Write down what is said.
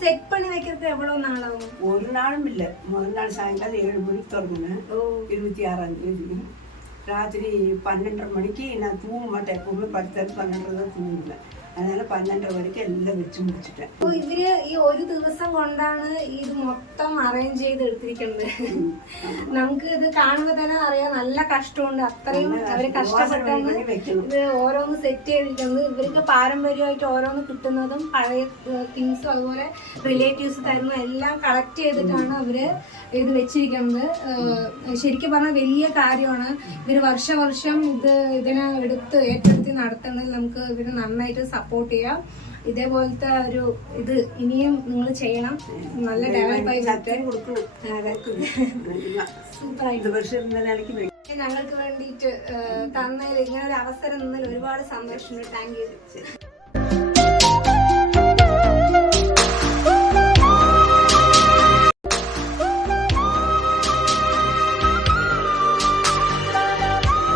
Set പണി വെക്കുന്നത് എவ்வளவு നാളാവും? ഒരു നാളും ഇല്ല. முதல் நாள் சாயங்காலம் 7 மணிக்கு தொடங்குனேன். 26ஆம் தேதி ராத்திரி 12:30 மணிக்கு. நான் தூங்க மாட்டேன், எப்பவுமே 10 12 தான் தூங்குவேன். அதனால 12:30 வரைக்கும் എല്ലാം വെച്ച് മുടിച്ചിട്ടേ. ഇവര് ഈ ഒരു ദിവസം കൊണ്ടാണ് ഇത് മൊത്തം അറേഞ്ച് ചെയ്ത് എടുത്തിരിക്കുന്നത്. നമുക്ക് ഇത് കാണുമ്പോ തന്നെ അറിയാം നല്ല കഷ്ടമുണ്ട്. അത്രയും അവര് കഷ്ടപ്പെട്ടാണ് ഇത് ഓരോന്ന് സെറ്റ് ചെയ്തിരിക്കുന്നത്. ഇവർക്ക് പാരമ്പര്യമായിട്ട് ഓരോന്ന് കിട്ടുന്നതും പഴയ തിങ്സും അതുപോലെ റിലേറ്റീവ്സ് തരുന്ന എല്ലാം കളക്ട് ചെയ്തിട്ടാണ് അവര് ഇത് വെച്ചിരിക്കുന്നത്. ശരിക്കും പറഞ്ഞാൽ വലിയ കാര്യമാണ്. ഇവര് വർഷം ഇതിനെ എടുത്ത് ഏറ്റെടുത്ത് നടത്തുന്നത്. നമുക്ക് ഇവര് നന്നായിട്ട് സപ്പോർട്ട് ചെയ്യാം. ഇതേപോലത്തെ ഒരു ഇത് ഇനിയും നിങ്ങൾ ചെയ്യണം. നല്ല ഡെവലപ്പ് ആയി സൂപ്പറായിട്ട് ഞങ്ങൾക്ക് വേണ്ടിയിട്ട് തന്നതിൽ ഇങ്ങനെ ഒരു അവസരം തന്നതിൽ ഒരുപാട് സന്തോഷമുണ്ട്. Thank you.